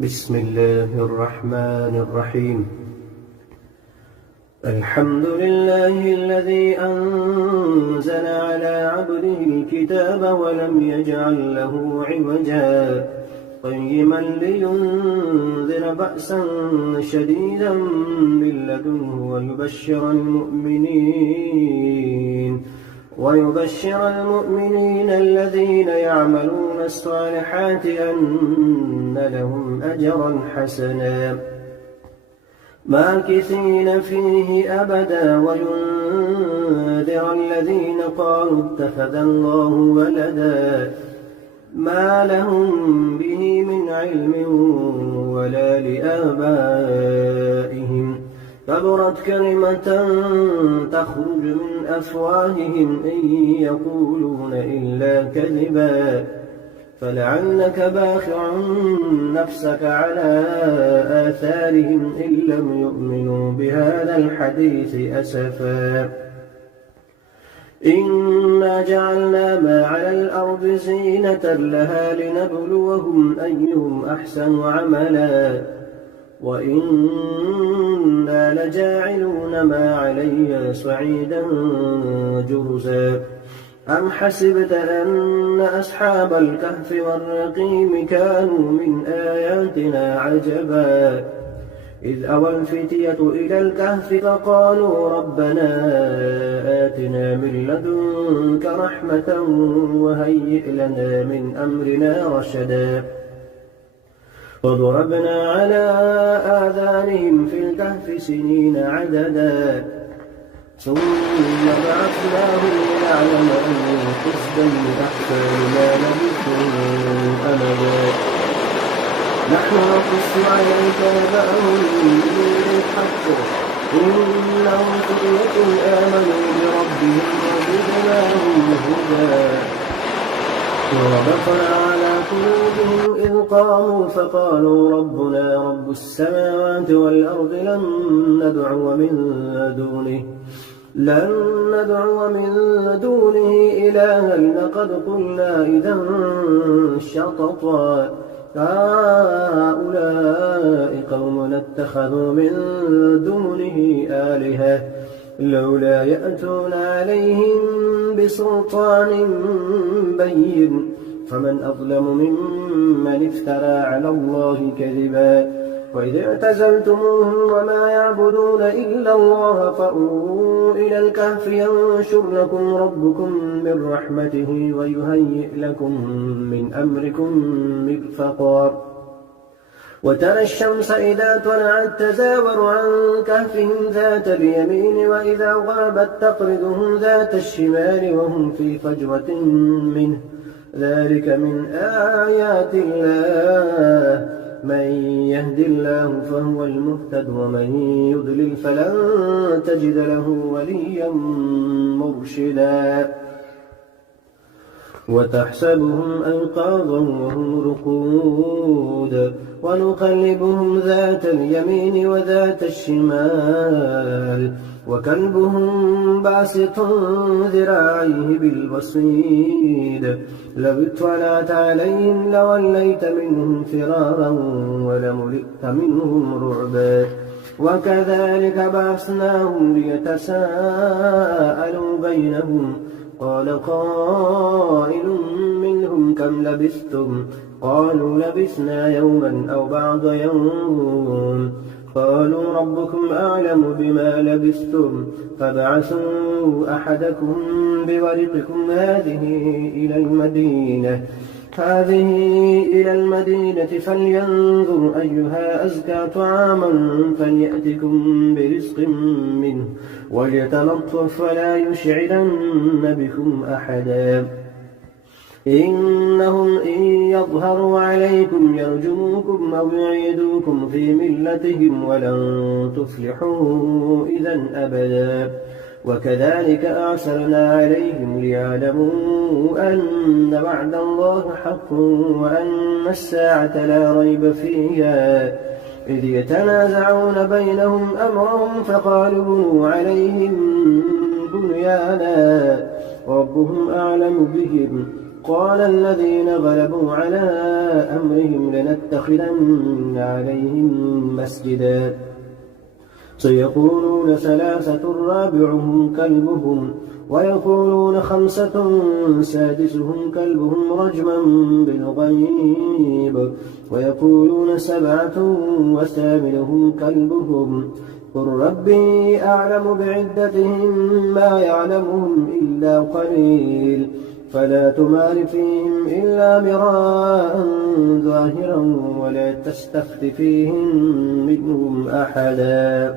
بسم الله الرحمن الرحيم. الحمد لله الذي أنزل على عبده الكتاب ولم يجعل له عوجا قيما لينذر بأسا شديدا من لدنه ويبشر المؤمنين الذين يعملون الصالحات أن لهم أجرا حسنا ماكثين فيه أبدا وينذر الذين قالوا اتخذ الله ولدا ما لهم به من علم ولا لآبائهم كبرت كلمة تخرج من أفواههم إن يقولون إلا كذبا فلعلك باخع نفسك على آثارهم إن لم يؤمنوا بهذا الحديث أسفا إنا جعلنا ما على الأرض زينة لها لنبلوهم أيهم أحسن عملا وإنا لجاعلون ما عليها صعيدا جرزا أم حسبت أن أصحاب الكهف والرقيم كانوا من آياتنا عجبا إذ أوى الفتية إلى الكهف فقالوا ربنا آتنا من لدنك رحمة وهيئ لنا من أمرنا رشدا وضربنا على آذانهم في الكهف سنين عددا ثم بعثناهم لنعلم أي الحزبين أحسن ما لبثوا أمدا نحن نقص عليك نبأهم بالحق إنهم فتية آمنوا بربهم وزدناهم هدى وربطنا على قلوبهم إذ قاموا فقالوا ربنا رب السماوات والأرض لن ندعو من دونه إلها لقد قلنا إذا شططا هؤلاء قومنا اتخذوا من دونه آلهة لولا يأتون عليهم بسلطان بين فمن أظلم ممن افترى على الله كذبا وإذ اعتزلتموهم وما يعبدون إلا الله فأووا إلى الكهف ينشر لكم ربكم من رحمته ويهيئ لكم من أمركم مرفقا وترى الشمس إذا طلعت تزاور عن كهفهم ذات اليمين وإذا غابت تقرضهم ذات الشمال وهم في فجوة منه ذلك من آيات الله من يهد الله فهو المهتد ومن يضلل فلن تجد له وليا مرشدا وتحسبهم أيقاظا وهم رقود ونقلبهم ذات اليمين وذات الشمال وكلبهم باسط ذراعيه بالوصيد لو اطلعت عليهم لوليت منهم فرارا ولملئت منهم رعبا وكذلك بعثناهم ليتساءلوا بينهم قال قائل منهم كم لبثتم قالوا لبثنا يوما أو بعض يوم قالوا ربكم أعلم بما لبثتم فابعثوا أحدكم بورقكم هذه إلى المدينة فلينظر أيها أزكى طعاما فليأتكم برزق منه وليتلطف ولا يشعرن بكم أحدا إنهم إن يظهروا عليكم يرجموكم أو يعيدوكم في ملتهم ولن تفلحوا إذا أبدا وكذلك أعسرنا عليهم ليعلموا أن وعد الله حق وأن الساعة لا ريب فيها إذ يتنازعون بينهم أمرهم فقالوا بنوا عليهم بنيانا ربهم أعلم بهم قال الذين غلبوا على أمرهم لنتخذن عليهم مسجدا سيقولون ثلاثة رابعهم كلبهم ويقولون خمسة سادسهم كلبهم رجما بالغيب ويقولون سبعة وثامنهم كلبهم قل ربي أعلم بعدتهم ما يعلمهم إلا قليل فلا تمار فيهم إلا مراء ظاهرا ولا تستفت فيهم منهم أحدا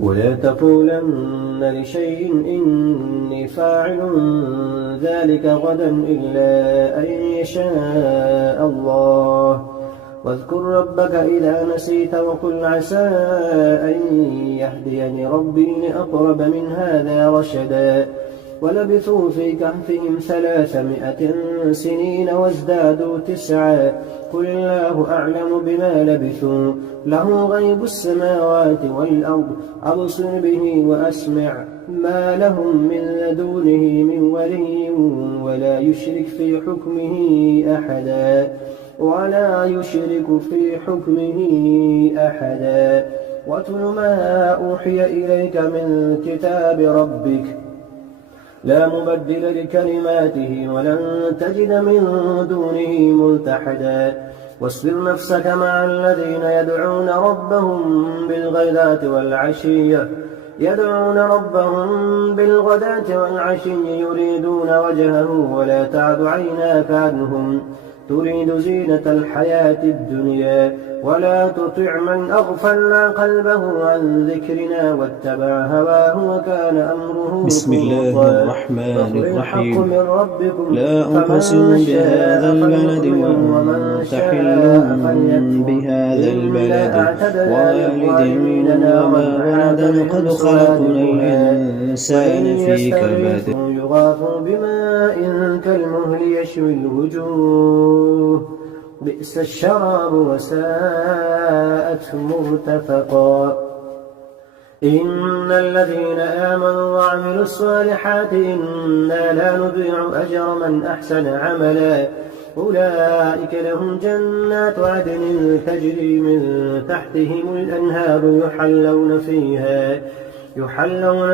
ولا تقولن لشيء إني فاعل ذلك غدا إلا أن يشاء الله واذكر ربك إذا نسيت وقل عسى أن يهديني ربي لأقرب من هذا رشدا ولبثوا في كهفهم 300 سنين وازدادوا 9 قل الله أعلم بما لبثوا له غيب السماوات والأرض أبصر به وأسمع ما لهم من لدونه من ولي ولا يشرك في حكمه أحدا واتل ما أوحي إليك من كتاب ربك لا مبدل لكلماته ولن تجد من دونه ملتحدا واصبر نفسك مع الذين يدعون ربهم بالغداة والعشي يريدون وجهه ولا تعد عيناك عنهم تريد زينة الحياة الدنيا ولا تطع من أغفلنا قلبه عن ذكرنا واتبع هواه وكان أمره بسم الله الرحمن الرحيم لا أقسم بهذا البلد وأنت حل بهذا البلد ووالد وما ولد قد خلقنا الإنسان في كبد يغاث بماء كالمهل يشوي الوجوه بئس الشراب وساءت مرتفقا إن الذين آمنوا وعملوا الصالحات إنا لا نضيع أجر من أحسن عملا أولئك لهم جنات عدن تجري من تحتهم الأنهار يحلون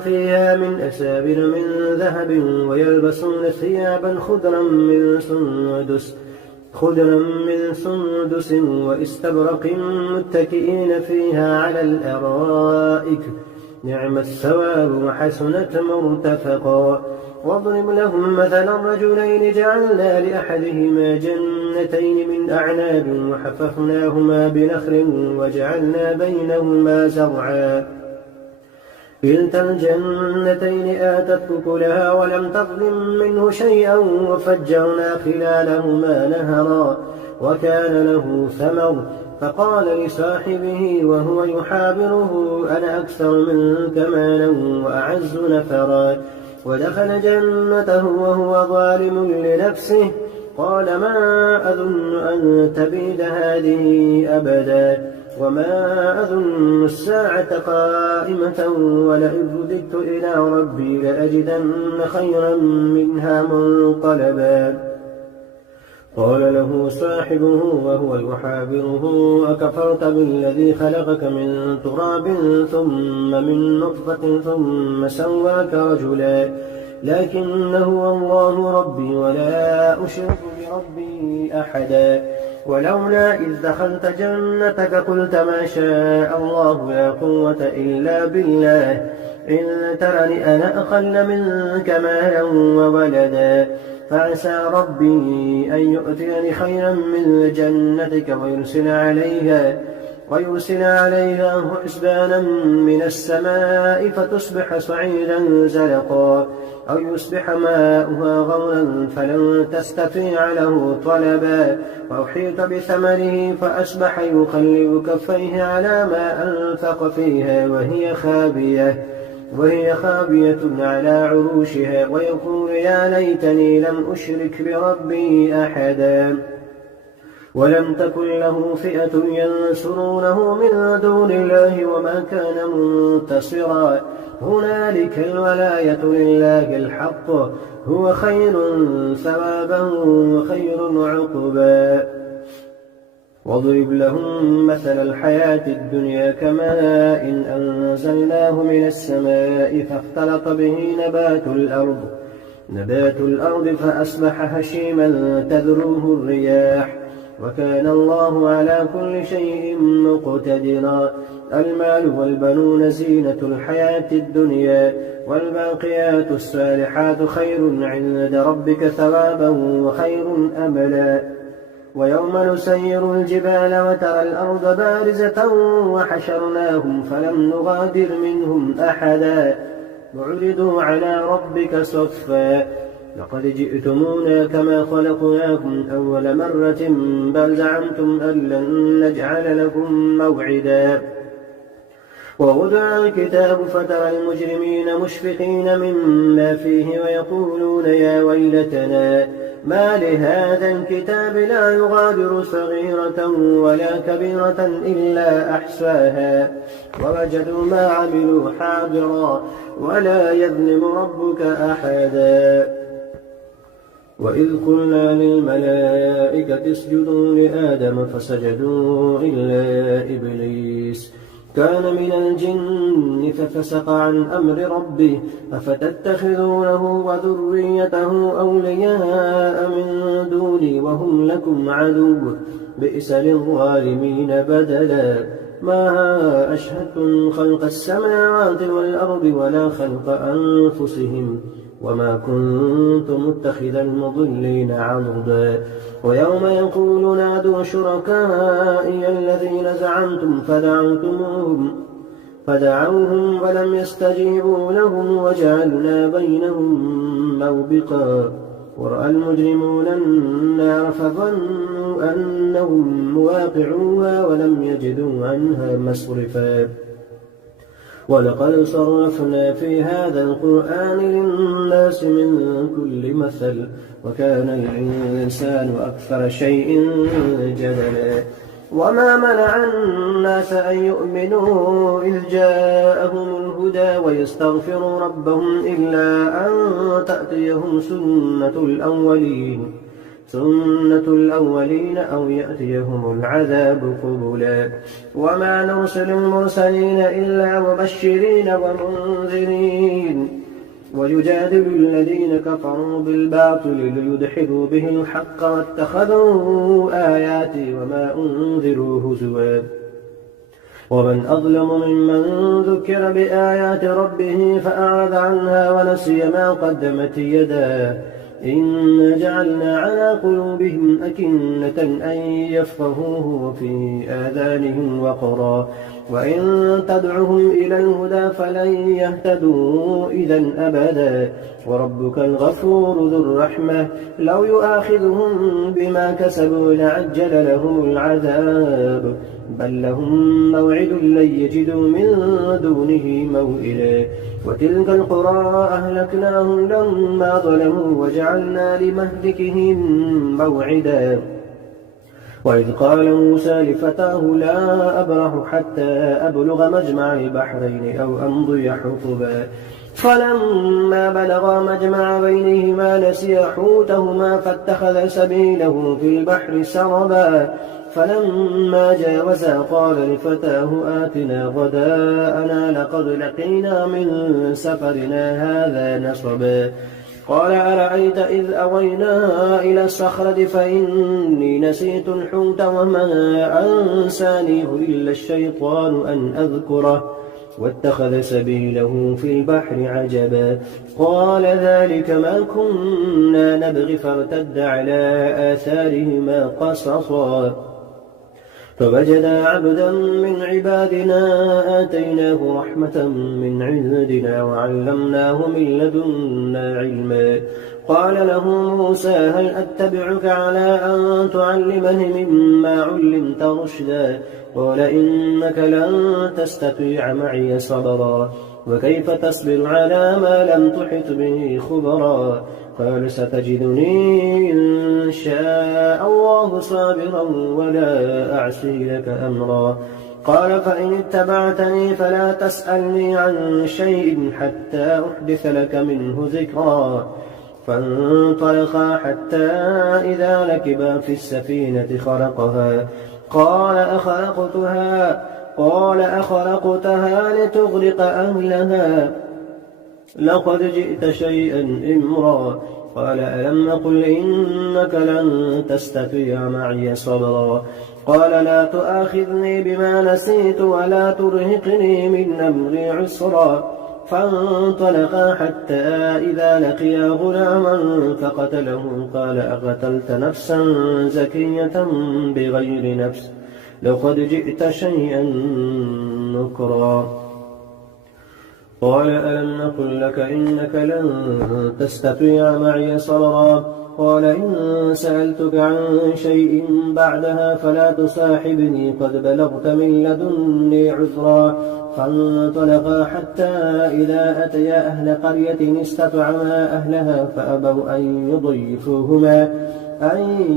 فيها من أسابر من ذهب ويلبسون ثيابا خضرا من سندس واستبرق متكئين فيها على الأرائك نعم الثواب وحسنت مرتفقا واضرب لهم مثلا رجلين جعلنا لأحدهما جنتين من أعناب وحففناهما بنخل وجعلنا بينهما زرعا كلتا الجنتين آتت أكلها ولم تظلم منه شيئا وفجرنا خلالهما نهرا وكان له ثمر فقال لصاحبه وهو يحاوره أنا أكثر منك مالا وأعز نفرا ودخل جنته وهو ظالم لنفسه قال ما أظن أن تبيد هذه أبدا وما أظن الساعة قائمة ولئن رددت إلى ربي لأجدن خيرا منها منقلبا قال له صاحبه وهو يحاوره أكفرت بالذي خلقك من تراب ثم من نطفة ثم سواك رجلا لكن هو الله ربي ولا أشرك بربي أحدا ولولا إذ دخلت جنتك قلت ما شاء الله لا قوة إلا بالله إن ترني أنا أقل منك مالا وولدا فعسى ربي أن يؤتيني خيرا من جنتك ويرسل عليها حسبانا من السماء فتصبح صعيدا زلقا أو يصبح ماؤها غورا فلن تستطيع له طلبا وأحيط بثمره فأصبح يقلب كفيه على ما أنفق فيها وهي خابية على عروشها ويقول يا ليتني لم أشرك بربي أحدا ولم تكن له فئة ينصرونه من دون الله وما كان منتصرا هنالك الولاية لله الحق هو خير ثوابا وخير عقبا. واضرب لهم مثل الحياة الدنيا كماء إن أنزلناه من السماء فاختلط به نبات الأرض فأصبح هشيما تذروه الرياح وكان الله على كل شيء مقتدرا. المال والبنون زينة الحياة الدنيا والباقيات الصالحات خير عند ربك ثوابا وخير أملا. ويوم نسير الجبال وترى الأرض بارزة وحشرناهم فلم نغادر منهم أحدا وعرضوا على ربك صفا لقد جئتمونا كما خلقناكم أول مرة بل زعمتم أن لن نجعل لكم موعدا. ووضع الكتاب فترى المجرمين مشفقين مما فيه ويقولون يا ويلتنا ما لهذا الكتاب لا يغادر صغيرة ولا كبيرة إلا أحصاها ووجدوا ما عملوا حاضرا ولا يظلم ربك أحدا. وإذ قلنا للملائكة اسجدوا لآدم فسجدوا إلا إبليس كان من الجن ففسق عن أمر ربه أفتتخذونه وذريته أولياء من دوني وهم لكم عدو بئس للظالمين بدلا. ما أشهدتم خلق السماوات والأرض ولا خلق أنفسهم وما كنت متخذ المضلين عضدا. ويوم يقول نادوا شركائي الذين زعمتم فدعوهم ولم يستجيبوا لهم وجعلنا بينهم موبقا. ورأى المجرمون النار فظنوا أنهم مواقعوها ولم يجدوا عنها مصرفا. ولقد صرفنا في هذا القرآن للناس من كل مثل وكان الإنسان أكثر شيء جدلا. وما منع الناس أن يؤمنوا إذ جاءهم الهدى ويستغفروا ربهم إلا أن تأتيهم سنة الأولين أو يأتيهم العذاب قبلا. وما نرسل المرسلين إلا مبشرين ومنذرين ويجادل الذين كفروا بالباطل ليدحضوا به الحق واتخذوا آياتي وما أنذروا هزوا. ومن أظلم ممن ذكر بآيات ربه فأعرض عنها ونسي ما قدمت يداه إنا جعلنا على قلوبهم أكنة أن يفقهوه وفي آذانهم وقرا وإن تدعهم إلى الهدى فلن يهتدوا إذا أبدا. وربك الغفور ذو الرحمة لو يؤاخذهم بما كسبوا لعجل لهم العذاب بل لهم موعد لن يجدوا من دونه موئلا. وتلك القرى أهلكناهم لما ظلموا وجعلنا لمهلكهم موعدا. وإذ قال موسى لفتاه لا أبرح حتى أبلغ مجمع البحرين أو أمضي حقبا فلما بلغا مجمع بينهما نسيا حوتهما فاتخذ سبيله في البحر سربا فلما جاوزا قال لفتاه آتنا غداءنا لقد لقينا من سفرنا هذا نصبا قال أرأيت إذ أوينا إلى الصخرة فإني نسيت الحوت وما أنسانيه إلا الشيطان أن أذكره واتخذ سبيله في البحر عجبا قال ذلك ما كنا نبغي فارتد على آثارهما قصصا فوجدا عبدا من عبادنا آتيناه رحمة من عندنا وعلمناه من لدنا علما قال له موسى هل أتبعك على أن تعلمني مما علمت رشدا قال إنك لن تستطيع معي صبرا وكيف تصبر على ما لم تحط به خبرا قال ستجدني إن شاء الله صابرا ولا أعصي لك أمرا قال فإن اتبعتني فلا تسألني عن شيء حتى أحدث لك منه ذكرا فانطلقا حتى إذا ركبا في السفينة خرقها قال أخرقتها لتغرق أهلها لقد جئت شيئا إمرا. قال ألم أقل إنك لن تستطيع معي صبرا. قال لا تؤاخذني بما نسيت ولا ترهقني من أمري عسرا. فانطلقا حتى إذا لقيا غلاما فقتله قال أقتلت نفسا زكية بغير نفس لقد جئت شيئا نكرا. قال ألم نقل لك إنك لن تستطيع معي صبرا. قال إن سألتك عن شيء بعدها فلا تصاحبني قد بلغت من لدني عذرا. فانطلقا حتى إذا أتيا أهل قرية استطعما أهلها فأبوا أن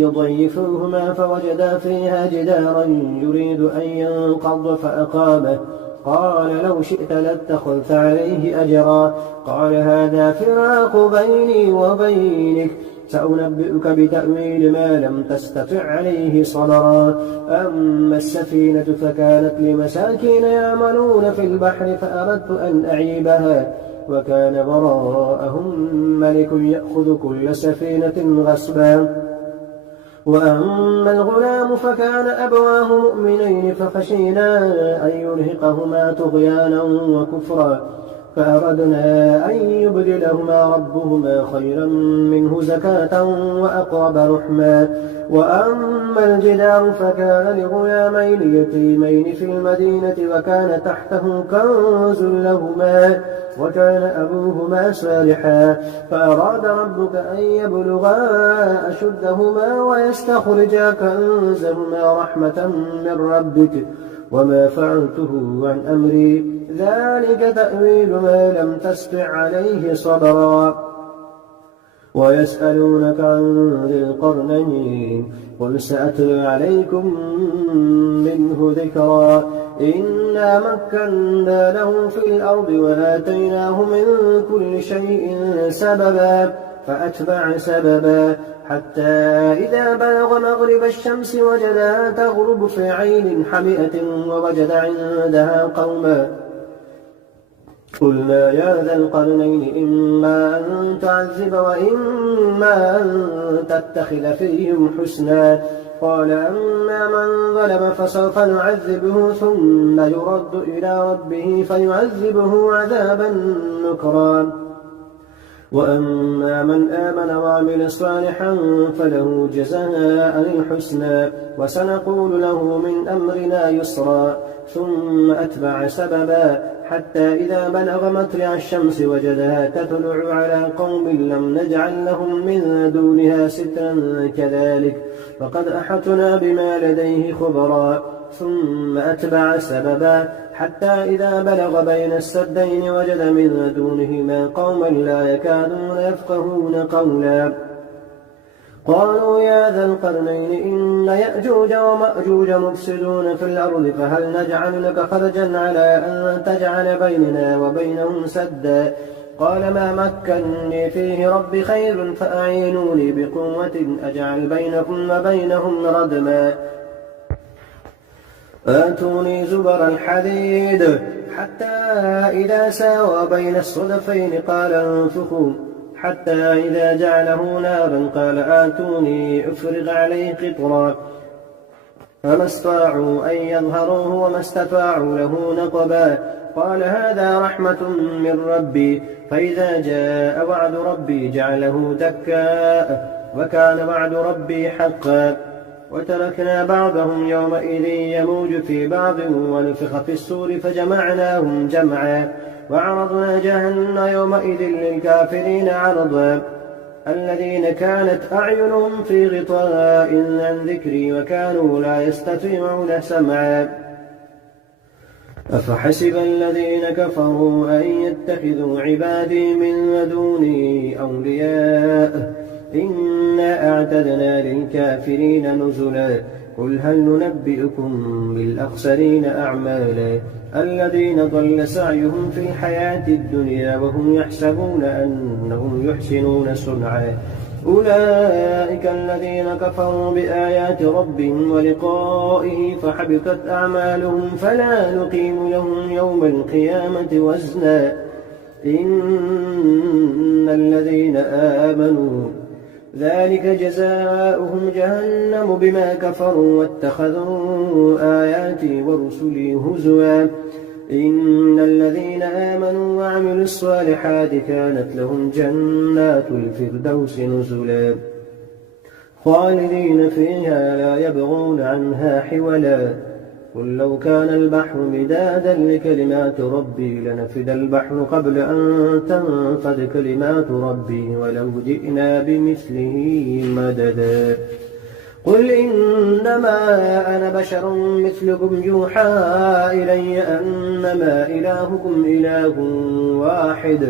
يضيفوهما فوجدا فيها جدارا يريد أن ينقض فأقامه. قال لو شئت لاتخذت عليه أجرا. قال هذا فراق بيني وبينك سأنبئك بتأويل ما لم تستطع عليه صبرا. أما السفينة فكانت لمساكين يعملون في البحر فأردت أن أعيبها وكان وراءهم ملك يأخذ كل سفينة غصبا. وأما الغلام فكان أبواه مؤمنين فخشينا أن يرهقهما طغيانا وكفرا فأردنا أن يبدلهما ربهما خيرا منه زكاة وأقرب رحما. وأما الجدار فكان لغلامين يتيمين في المدينة وكان تحته كنز لهما وكان أبوهما صالحا فأراد ربك أن يبلغا أشدهما ويستخرجا كنزهما رحمة من ربك وما فعلته عن أمري ذلك تأويل ما لم تستطع عليه صبرا. ويسألونك عن ذي القرنين قل سأتلو عليكم منه ذكرا. إنا مكنا له في الأرض وآتيناه من كل شيء سببا فأتبع سببا حتى إذا بلغ مغرب الشمس وجدها تغرب في عين حمئة ووجد عندها قوما. قلنا يا ذا القرنين إما أن تعذب وإما أن تتخذ فيهم حسنا. قال أما من ظلم فسوف نعذبه ثم يرد إلى ربه فيعذبه عذابا نكرا. وأما من آمن وعمل صالحا فله جزاء الحسنى وسنقول له من أمرنا يسرا. ثم أتبع سببا حتى إذا بلغ مطلع الشمس وجدها تطلع على قوم لم نجعل لهم من دونها سترا كذلك فقد أحطنا بما لديه خبرا. ثم أتبع سببا حتى إذا بلغ بين السدين وجد من دونهما قوما لا يكادون يفقهون قولا. قالوا يا ذا القرنين إن يأجوج ومأجوج مفسدون في الأرض فهل نجعل لك خرجا على أن تجعل بيننا وبينهم سدا. قال ما مكنني فيه ربي خير فأعينوني بقوة أجعل بينكم وبينهم ردما. آتوني زبر الحديد حتى إذا ساوى بين الصدفين قال انفخوا حتى إذا جعله نارا قال آتوني أفرغ عليه قطرا. فما استطاعوا أن يظهروه وما استطاعوا له نقبا. قال هذا رحمة من ربي فإذا جاء وعد ربي جعله دكا وكان وعد ربي حقا. وتركنا بعضهم يومئذ يموج في بعض ونفخ في السور فجمعناهم جمعا وعرضنا جهنم يومئذ للكافرين عرضا. الذين كانت أعينهم في غطاء عن ذكري وكانوا لا يستطيعون سمعا. أفحسب الذين كفروا أن يتخذوا عبادي من دوني أولياء إنا أعتدنا للكافرين نزلا. قل هل ننبئكم بالأخسرين أعمالا الذين ضل سعيهم في الحياة الدنيا وهم يحسبون أنهم يحسنون صنعا أولئك الذين كفروا بآيات ربهم ولقائه فحبطت أعمالهم فلا نقيم لهم يوم القيامة وزنا إن الذين آمنوا ذلك جزاؤهم جهنم بما كفروا واتخذوا آياتي ورسلي هزوا إن الذين آمنوا وعملوا الصالحات كانت لهم جنات الفردوس نزلا خالدين فيها لا يبغون عنها حولا قل لو كان البحر مدادا لكلمات ربي لنفد البحر قبل أن تنفد كلمات ربي ولو جئنا بمثله مددا قل إنما أنا بشر مثلكم يوحى إلي أنما إلهكم إله واحد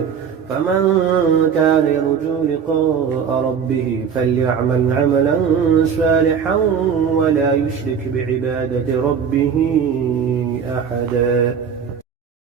فمن كان يرجو لقاء ربه فليعمل عملا صالحا ولا يشرك بعبادة ربه أحدا.